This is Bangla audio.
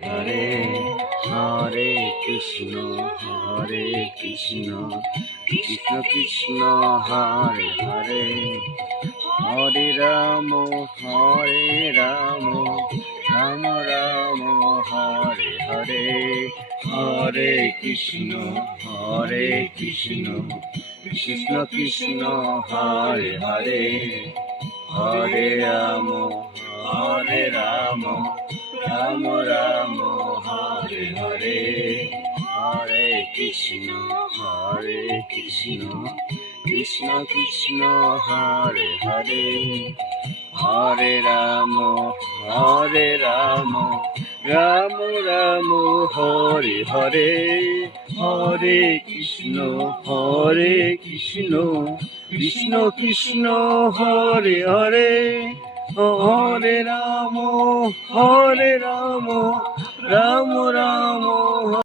হরে হরে কৃষ্ণ কৃষ্ণ কৃষ্ণ হরে হরে হরে রাম রাম রাম হরে হরে হরে কৃষ্ণ কৃষ্ণ কৃষ্ণ হরে হরে হরে রাম রাম রাম হরে হরে হরে কৃষ্ণ কৃষ্ণ কৃষ্ণ হরে হরে হরে রাম রাম রাম হরে হরে হরে কৃষ্ণ কৃষ্ণ কৃষ্ণ হরে হরে হরে রাম রাম রাম